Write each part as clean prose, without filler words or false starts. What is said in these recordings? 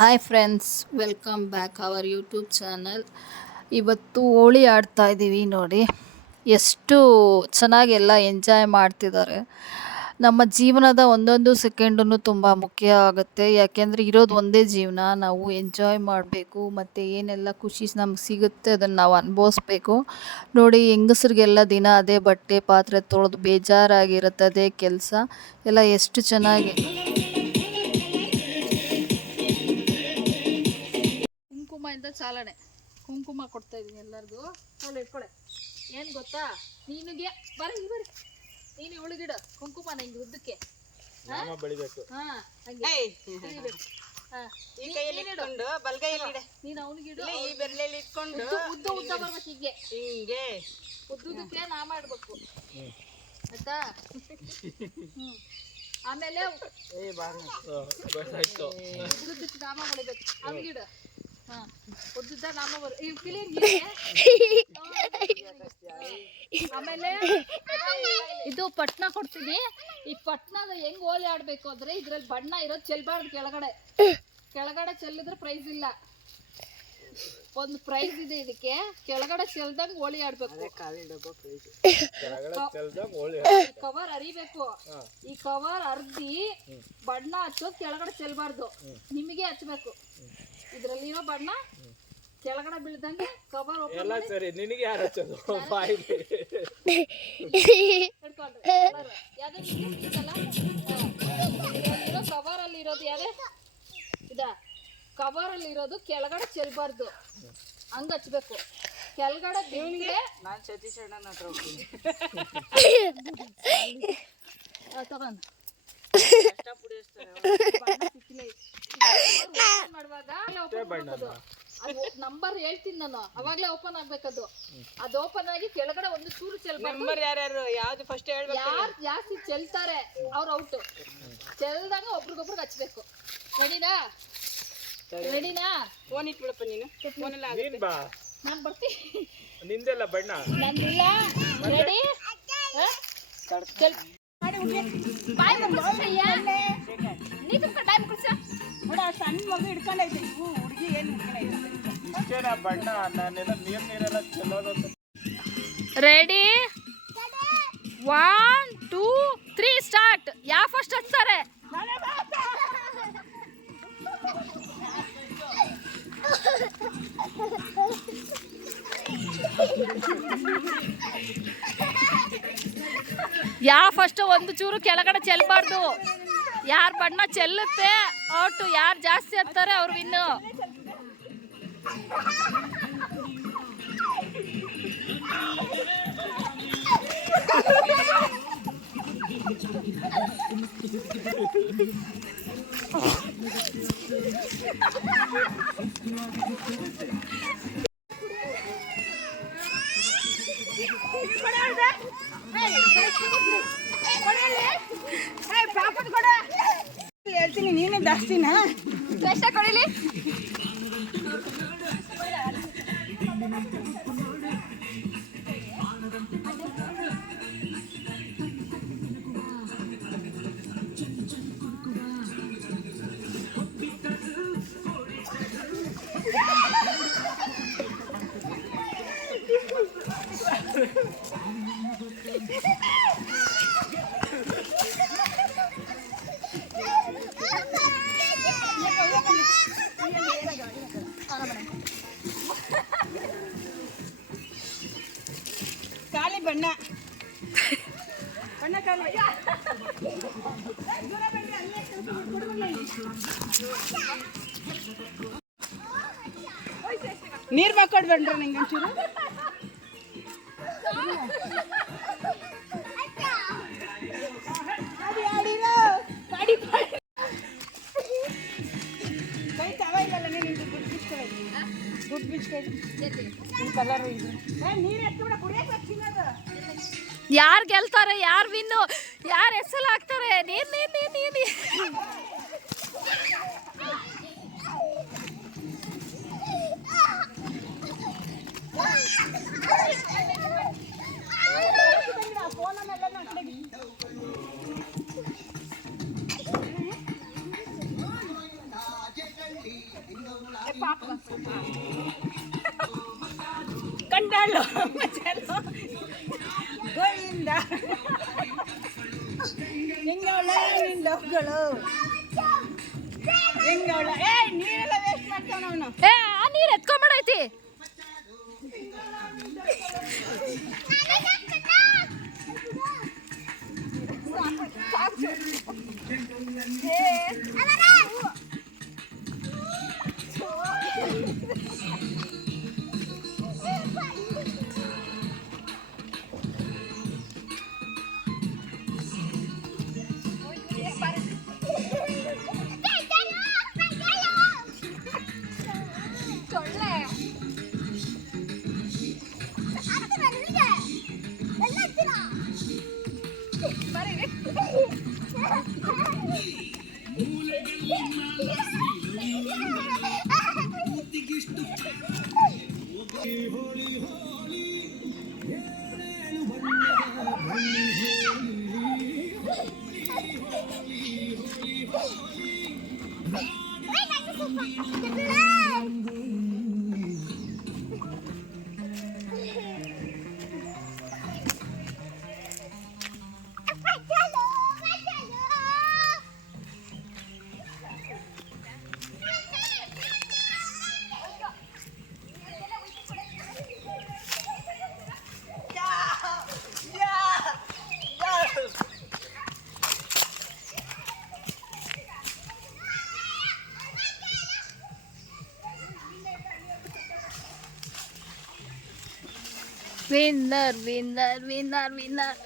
Hi friends, welcome back our YouTube channel. ಇವತ್ತು ಹೋಳಿ ಆಡ್ತಾ ಇದ್ದೀವಿ ನೋಡಿ. ಎಷ್ಟು ಚೆನ್ನಾಗಿ ಎಲ್ಲ ಎಂಜಾಯ್ ಮಾಡ್ತಿದ್ದಾರೆ. ನಮ್ಮ ಜೀವನದ ಒಂದೊಂದು ಸೆಕೆಂಡೂ ತುಂಬ ಮುಖ್ಯ ಆಗುತ್ತೆ. ಯಾಕೆಂದರೆ ಇರೋದು ಒಂದೇ ಜೀವನ, ನಾವು ಎಂಜಾಯ್ ಮಾಡಬೇಕು. ಮತ್ತು ಏನೆಲ್ಲ ಖುಷಿ ನಮ್ಗೆ ಸಿಗುತ್ತೆ ಅದನ್ನು ನಾವು ಅನುಭವಿಸ್ಬೇಕು. ನೋಡಿ, ಹೆಂಗಸ್ರಿಗೆಲ್ಲ ದಿನ ಅದೇ ಬಟ್ಟೆ ಪಾತ್ರೆ ತೊಳೆದು ಬೇಜಾರಾಗಿರುತ್ತೆ, ಅದೇ ಕೆಲಸ ಎಲ್ಲ ಎಷ್ಟು ಚೆನ್ನಾಗಿ. ಕುಂಕುಮದಿಂದ ಚಾಲನೆ. ಕುಂಕುಮ ಕೊಡ್ತಾ ಇದ್ದೀನಿ ಎಲ್ಲರಿಗೂ. ಅಲ್ಲಿ ಇಟ್ಕೊಳ್ಳೆ. ಏನು ಗೊತ್ತಾ, ನೀನಿಗೆ ಬರೀ ನೀನು ಉಳಿಗಿಡ ಕುಂಕುಮ ನಂಗೆ ಉದ್ದಕ್ಕೆ ಬೆಳಿಬೇಕು. ನೀನು ಅವನಿಗಿಡು, ಈ ಬೆರಳಲ್ಲಿ ಇಟ್ಕೊಂಡು ಉದ್ದ ಉದ್ದ ಬರ್ಬೇಕು. ಹೀಗೆ ಹಿಂಗೆ ಉದ್ದುದಕ್ಕೆ ನಾಮ ಇಡ್ಬೇಕು, ಆಯ್ತಾ? ಆಮೇಲೆ ಉದ್ದುದಕ್ಕೆ ನಾಮ ಬೆಳಿಬೇಕು. ಅವನಿಗಿಡ ಉದ್ದ ನಾಮ ಆಮೇಲೆ ಇದು ಪಟ್ನ ಕೊಡ್ತೀನಿ. ಈ ಪಟ್ನದ ಹೆಂಗ್ ಹೋಳಿ ಆಡ್ಬೇಕು ಅಂದ್ರೆ, ಇದ್ರಲ್ಲಿ ಬಣ್ಣ ಇರೋದು ಚೆಲ್ಬಾರ್ದು. ಕೆಳಗಡೆ ಚೆಲ್ಲಿದ್ರೆ ಪ್ರೈಸ್ ಇಲ್ಲ. ಒಂದು ಪ್ರೈಸ್ ಇದೆ ಇದಕ್ಕೆ. ಕೆಳಗಡೆ ಚೆಲ್ದಂಗ್ ಹೋಳಿ ಆಡ್ಬೇಕು. ಕವರ್ ಅರಿಬೇಕು. ಈ ಕವರ್ ಅರ್ದಿ ಬಣ್ಣ ಹಚ್ಚೋದು ಕೆಳಗಡೆ ಚೆಲ್ಬಾರ್ದು, ನಿಮಗೆ ಹಚ್ಬೇಕು. ಇದ್ರಲ್ಲಿರೋ ಬಣ್ಣ ಕೆಳಗಡೆ ಬೀಳ್ದಂಗೆ ಕವರ್ ಓಪನ್ ಸರಿ. ನಿನಗೆ ಯಾರು ಹಚ್ಚೋದು? ಕವರ್ ಅಲ್ಲಿ ಇರೋದು ಯಾರೇ ಇದ ಕವರ್ ಅಲ್ಲಿ ಇರೋದು ಕೆಳಗಡೆ ಚೆಲ್ಬಾರ್ದು, ಹಂಗ ಹಚ್ಬೇಕು. ಕೆಳಗಡೆ ಬಿದ್ರೆ ನಾನು ಸತೀಶ್ ಅಣ್ಣನ ಹತ್ರ ಹೋಗ್ತೀನಿ. ತಗೊಂಡು ನಂಬರ್ ಹೇಳ್ತೀನಿ ನಾನು, ಅವಾಗ್ಲೇ ಓಪನ್ ಆಗ್ಬೇಕದು. ಅದು ಓಪನ್ ಆಗಿ ಕೆಳಗಡೆ ಒಂದು ಚೂರು ಚೆಲ್ಬಾರ್ದು. ಯಾರ್ಯಾರು ಯಾವ್ದು ಫಸ್ಟ್ ಹೇಳ್ಬೇಕು. ಯಾರು ಜಾಸ್ತಿ ಚೆಲ್ತಾರೆ ಅವ್ರು ಔಟ್. ಚೆಲ್ದಾಗ ಒಬ್ರಿಗೊಬ್ರಿಗೆ ಹಚ್ಬೇಕು. ರೆಡಿನಾ? ಫೋನ್ ಇಟ್ಬಿಡಪ್ಪ ನೀನು. ಫೋನೆಲ್ಲ ನಾನು ಬರ್ತೀನಿ. ನಿಂದೆಲ್ಲ ಬಣ್ಣ ನಂದಿಲ್ಲ. ರೆಡಿ? ಸಣ್ಣ ಮಗು ಹಿಡ್ಕೊಂಡೈತೆ. ಹುಡುಗಿ ಏನು ಹಿಡ್ಕೊಂಡೈತೆ ಬಣ್ಣ. ನಾನೆಲ್ಲ ನೀರೆಲ್ಲ ಚೆಲ್ಲೋದು. ರೆಡಿ? 1 2 3 ಸ್ಟಾರ್ಟ್. ಯಾವ ಫಸ್ಟ್ ಹಚ್ತಾರೆ? ಫಸ್ಟ್ ಒಂದು ಚೂರು ಕೆಳಗಡೆ ಚೆಲ್ಬಾರ್ದು. ಯಾರು ಬಣ್ಣ ಚೆಲ್ಲುತ್ತೆ ಔಟು. ಯಾರು ಜಾಸ್ತಿ ಹತ್ತಾರೆ ಅವ್ರು ವಿನ್ನು. ಹೇಳ್ತೀನಿ, ನೀನೇ ಜಾಸ್ತಿನ ಎಷ್ಟ ಕೊಡಿಲಿ. ಖಾಲಿ ಬಣ್ಣ ಬಣ್ಣ ಖಾಲಿ. ನೀರು ಬಾಕೊಡ್ ಬಣ್ಣ ನಿಂಗೆ ಒಂಚೂರು. ಯಾರು ಗೆಲ್ತಾರೆ, ಯಾರು ವಿನ್ನು, ಯಾರು ಹೆಸರು ಹಾಕ್ತಾರೆ? ನೀನು ಕಂಡಾಳು ಗೋವಿಂದ ಹೆಂಗವಳ ನಿಂದಗಳು ಹೆಂಗವಳ ಏ ನೀರೆಲ್ಲ ವೇಸ್ಟ್ ಮಾಡ್ತಾವ ಅವನು ಏ ಆ ನೀರು ಎತ್ಕೊಂಬಿಡೈತಿ ವಿನ್ನರ್ ವಿನ್ನರ್ ವಿನ್ನರ್ ವಿನ್ನರ್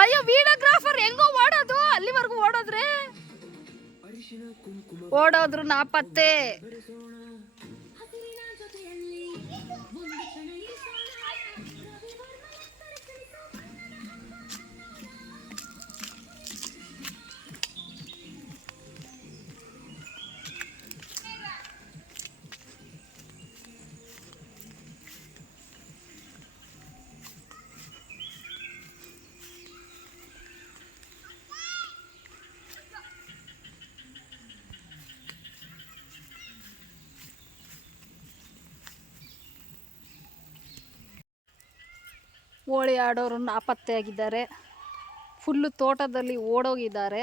ಅಯ್ಯೋ ವಿಡಿಯೋಗ್ರಾಫರ್ ಹೆಂಗೋ ಓಡೋದು ಅಲ್ಲಿವರೆಗೂ ಓಡೋದ್ರು ನಾಪತ್ತೆ ಹೋಳಿ ಆಡೋರು ನಾಪತ್ತೆಯಾಗಿದ್ದಾರೆ. ಫುಲ್ಲು ತೋಟದಲ್ಲಿ ಓಡೋಗಿದ್ದಾರೆ.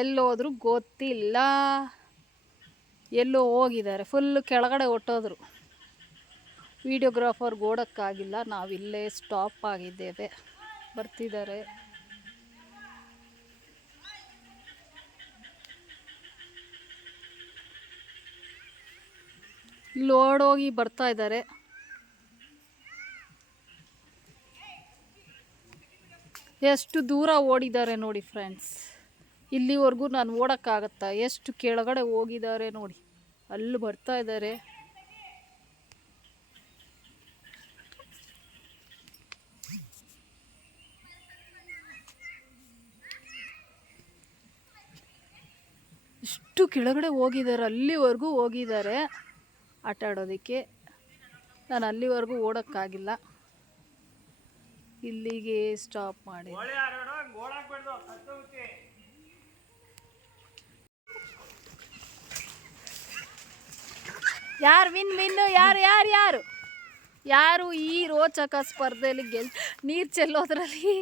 ಎಲ್ಲೋದ್ರು ಗೊತ್ತಿಲ್ಲ. ಎಲ್ಲೋ ಹೋಗಿದ್ದಾರೆ. ಫುಲ್ಲು ಕೆಳಗಡೆ ಹೊಟ್ಟೋದ್ರು. ವಿಡಿಯೋಗ್ರಾಫರ್ಗೆ ಓಡೋಕ್ಕಾಗಿಲ್ಲ. ನಾವಿಲ್ಲೇ ಸ್ಟಾಪ್ ಆಗಿದ್ದೇವೆ. ಬರ್ತಿದ್ದಾರೆ. ಇಲ್ಲಿ ಓಡೋಗಿ ಬರ್ತಾ ಇದ್ದಾರೆ. ಎಷ್ಟು ದೂರ ಓಡಿದ್ದಾರೆ ನೋಡಿ ಫ್ರೆಂಡ್ಸ್. ಇಲ್ಲಿವರೆಗೂ ನಾನು ಓಡೋಕ್ಕಾಗತ್ತಾ? ಎಷ್ಟು ಕೆಳಗಡೆ ಹೋಗಿದ್ದಾರೆ ನೋಡಿ. ಅಲ್ಲಿ ಬರ್ತಾ ಇದ್ದಾರೆ. ಇಷ್ಟು ಕೆಳಗಡೆ ಹೋಗಿದ್ದಾರೆ. ಅಲ್ಲಿವರೆಗೂ ಹೋಗಿದ್ದಾರೆ ಆಟ ಆಡೋದಕ್ಕೆ. ನಾನು ಅಲ್ಲಿವರೆಗೂ ಓಡೋಕ್ಕಾಗಿಲ್ಲ. ಇಲ್ಲಿಗೆ ಸ್ಟಾಪ್ ಮಾಡಿ. ಯಾರು ವಿನ್ನು ಯಾರು ಈ ರೋಚಕ ಸ್ಪರ್ಧೆಯಲ್ಲಿ ನೀರು ಚೆಲ್ಲೋದ್ರಲ್ಲಿ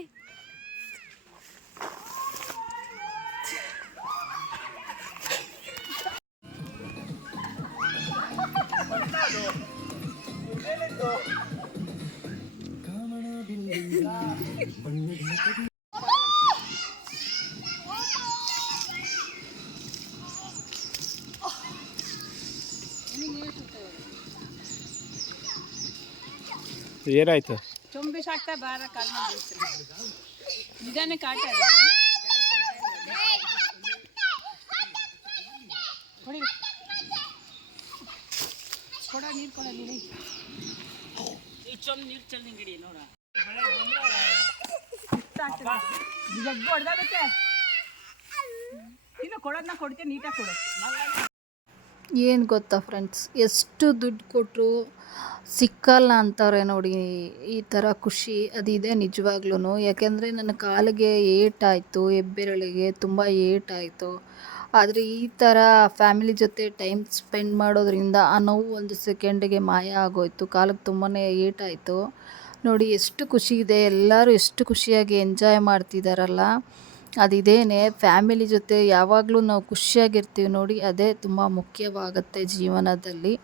ಏನಾಯ್ತು? ಚೊಂಬಿ ಸಾಕ್ತಾ ಬಾರ ಕಾಲ ನಿಧಾನಕ್ಕೆ ಆಟ ಕೊಡ ನೀರು ಕೊಡ ನೀಡಿ ಚೊಂಬ್ ನೀರು ಚೆಲ್ಲಿ ಗಿಡಿ ನೋಡ ಜಗ್ಗು ಹೊಡೆದಾಗುತ್ತೆ. ಇನ್ನು ಕೊಡೋದನ್ನ ಕೊಡ್ತೀನಿ, ನೀಟಾಗಿ ಕೊಡು. ಏನು ಗೊತ್ತಾ ಫ್ರೆಂಡ್ಸ್, ಎಷ್ಟು ದುಡ್ಡು ಕೊಟ್ಟರು ಸಿಕ್ಕಲ್ಲ ಅಂತಾರೆ ನೋಡಿ. ಈ ಥರ ಖುಷಿ ಅದಿದೆ ನಿಜವಾಗ್ಲೂ. ಯಾಕೆಂದರೆ ನನ್ನ ಕಾಲಿಗೆ ಏಟಾಯಿತು, ಹೆಬ್ಬೆರಳಿಗೆ ತುಂಬ ಏಟಾಯಿತು. ಆದರೆ ಈ ಥರ ಫ್ಯಾಮಿಲಿ ಜೊತೆ ಟೈಮ್ ಸ್ಪೆಂಡ್ ಮಾಡೋದ್ರಿಂದ ಆ ನೋವು ಒಂದು ಸೆಕೆಂಡಿಗೆ ಮಾಯ ಆಗೋಯ್ತು. ಕಾಲಿಗೆ ತುಂಬಾ ಏಟಾಯಿತು ನೋಡಿ. ಎಷ್ಟು ಖುಷಿ ಇದೆ, ಎಲ್ಲರೂ ಎಷ್ಟು ಖುಷಿಯಾಗಿ ಎಂಜಾಯ್ ಮಾಡ್ತಿದ್ದಾರಲ್ಲ. ಅದಿದೇನೆ ಫ್ಯಾಮಿಲಿ ಜೊತೆ ಯಾವಾಗಲೂ ನಾವು ಖುಷಿಯಾಗಿರ್ತೀವಿ ನೋಡಿ, ಅದೇ ತುಂಬ ಮುಖ್ಯವಾಗುತ್ತೆ ಜೀವನದಲ್ಲಿ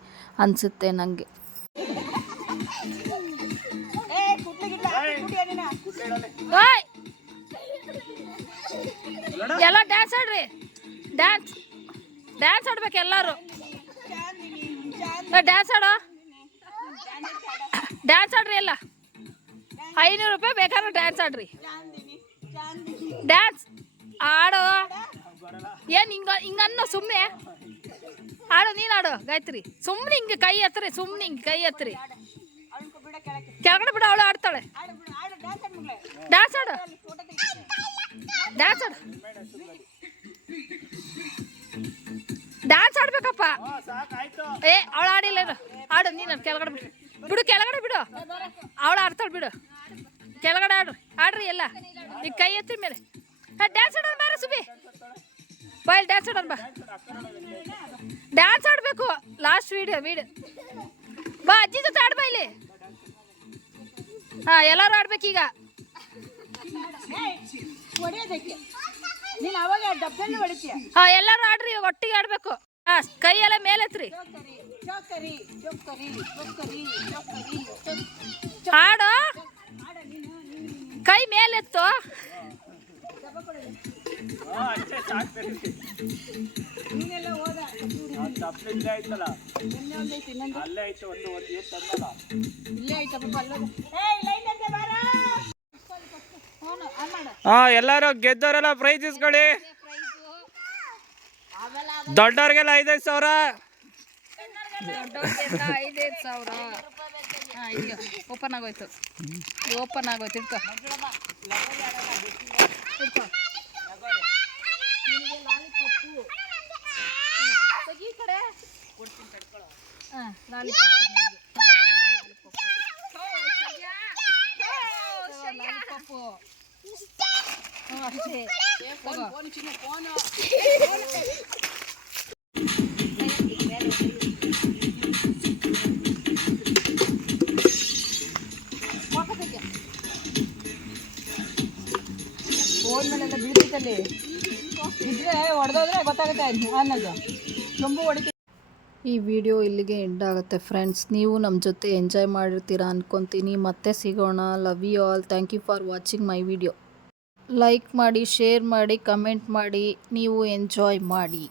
ಅನಿಸುತ್ತೆ ನನಗೆ. ಎಲ್ಲ ಡ್ಯಾನ್ಸ್ ಆಡ್ರಿ, ಡ್ಯಾನ್ಸ್ ಡ್ಯಾನ್ಸ್ ಆಡ್ಬೇಕು ಎಲ್ಲರೂ. ಡ್ಯಾನ್ಸ್ ಆಡೋ, ಡ್ಯಾನ್ಸ್ ಆಡ್ರಿ ಎಲ್ಲ. 500 ರೂಪಾಯಿ ಬೇಕಾದ್ರೆ ಡ್ಯಾನ್ಸ್ ಆಡ್ರಿ. ಡ್ಯಾನ್ಸ್ ಆಡೋ. ಏನು ಹಿಂಗನ್ನೋ ಸುಮ್ಮನೆ ಆಡೋ, ನೀನು ಆಡೋ ಗಾಯತ್ರಿ. ಸುಮ್ಮನೆ ಹಿಂಗೆ ಕೈ ಹತ್ರಿ, ಸುಮ್ಮನೆ ಹಿಂಗೆ ಕೈ ಹತ್ರಿ. ಕೆಳಗಡೆ ಬಿಡು, ಅವಳು ಆಡ್ತಾಳೆ. ಡ್ಯಾನ್ಸ್ ಆಡು, ಡ್ಯಾನ್ಸ್ ಆಡು, ಡ್ಯಾನ್ಸ್ ಆಡ್ಬೇಕಪ್ಪ. ಅವಳು ಆಡಿಲ್ಲ, ಆಡು ನೀನು. ಕೆಳಗಡೆ ಬಿಡು, ಬಿಡು ಕೆಳಗಡೆ ಬಿಡು, ಅವಳು ಆಡ್ತಾಳೆ ಬಿಡು. ಕೆಳಗಡೆ ಆಡ್ರಿ ಎಲ್ಲ. ಈಗ ಕೈ ಎತ್ತಿ ಮೇಲೆ ಡ್ಯಾನ್ಸ್ ಆಡೋಣ ಬಾರ ಸುಬಿ. ಬಾಯ್ ಡ್ಯಾನ್ಸ್ ಆಡೋಣ ಬಾ. ಡ್ಯಾನ್ಸ್ ಆಡಬೇಕು. ಲಾಸ್ಟ್ ವಿಡಿಯೋ ಬಾ. ಅಜ್ಜಿ ಜೊತೆ ಆಡ್ಬಾ ಇಲ್ಲಿ. ಹಾಂ, ಎಲ್ಲರೂ ಆಡ್ಬೇಕೀಗ. ಹಾಂ, ಎಲ್ಲರೂ ಆಡ್ರಿ, ಇವಾಗ ಒಟ್ಟಿಗೆ ಆಡಬೇಕು. ಹಾಂ, ಕೈ ಎಲ್ಲ ಮೇಲೆ ಎತ್ರಿ. ಆಡು, ಕೈ ಮೇಲೆತ್ತು. ಎಲ್ಲರೂ ಗೆದ್ದವರೆಲ್ಲ ಪ್ರೈಸ್ ಇಸ್ಕೊಳ್ಳಿ. ದೊಡ್ಡವ್ರಿಗೆಲ್ಲ 5,000. ದೊಡ್ಡವ್ರಿಗೆಲ್ಲ 5,000. ಹಾಂ, ಈಗ ಓಪನ್ ಆಗೋಯ್ತು, ಓಪನ್ ಆಗೋಯ್ತು. ಇಟ್ಕೋ ಈ ಕಡೆ. ಹಾಂ, ಲಾಲಿಪಾಪು ಅಷ್ಟೇ. ಹೋದ್ಮೇಲೆಲ್ಲ ಬೀಳ್ತೈತಲ್ಲಿ ಇದ್ರೆ ಹೊಡೆದೋದ್ರೆ ಗೊತ್ತಾಗುತ್ತೆ ಅನ್ನೋದು. ತುಂಬು ಹೊಡಿತೀವಿ. ಈ ವಿಡಿಯೋ ಇಲ್ಲಿಗೆ ಎಂಡ್ ಆಗುತ್ತೆ ಫ್ರೆಂಡ್ಸ್. ನೀವು ನಮ್ಮ ಜೊತೆ ಎಂಜಾಯ್ ಮಾಡಿರ್ತೀರಾ ಅಂದ್ಕೊತೀನಿ. ಮತ್ತೆ ಸಿಗೋಣ. Love you all. Thank you for watching my video. Like ಮಾಡಿ, ಶೇರ್ ಮಾಡಿ, ಕಮೆಂಟ್ ಮಾಡಿ. ನೀವು ಎಂಜಾಯ್ ಮಾಡಿ.